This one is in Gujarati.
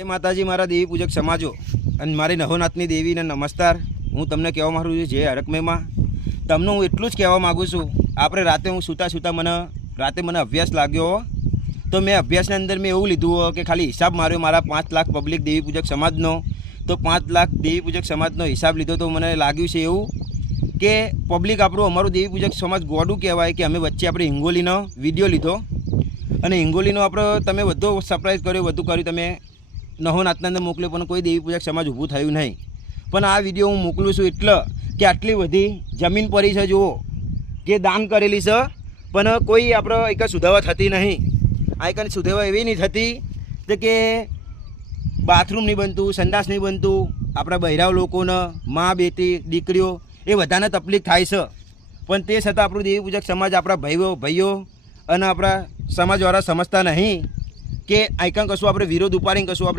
જય માતાજી મારા દેવી પૂજક સમાજો અને મારી નહોનાથની દેવીને નમસ્કાર. હું તમને કહેવા માગું છું જે હરકમેમાં તમને હું એટલું જ કહેવા માગું છું. આપણે રાતે હું સૂતા મને અભ્યાસ લાગ્યો તો મેં અભ્યાસની અંદર મેં એવું લીધું કે ખાલી હિસાબ માર્યો મારા 5 લાખ પબ્લિક દેવી પૂજક સમાજનો. તો 5 લાખ દેવી પૂજક સમાજનો હિસાબ લીધો તો મને લાગ્યું છે એવું કે પબ્લિક અમારું દેવી પૂજક સમાજ ગોડું કહેવાય કે અમે વચ્ચે આપણે હિંગોલીનો વિડીયો લીધો અને હિંગોલીનો તમે બધો સરપ્રાઈઝ કર્યો, બધું કર્યું, તમે નહોનાથના અંદર મોકલ્યો પણ કોઈ દેવી પૂજક સમાજ ઊભું થયું નહીં. પણ આ વિડીયો હું મોકલું છું એટલે કે આટલી બધી જમીન પડી છે જુઓ કે દાન કરેલી છે પણ કોઈ એક સુધાવા થતી નહીં. આ એક સુધાવા એવી નહીં થતી કે બાથરૂમ નહીં બનતું, સંડાસ નહીં બનતું. આપણા બહેરાવ લોકોને મા બેટી દીકરીઓ એ બધાને તકલીફ થાય છે પણ તે છતાં આપણું દેવી પૂજક સમાજ આપણા ભાઈઓ અને આપણા સમાજવાળા સમજતા નહીં કે આઈકન કશું આપણે વિરોધ ઉપાડીને કશું આપણે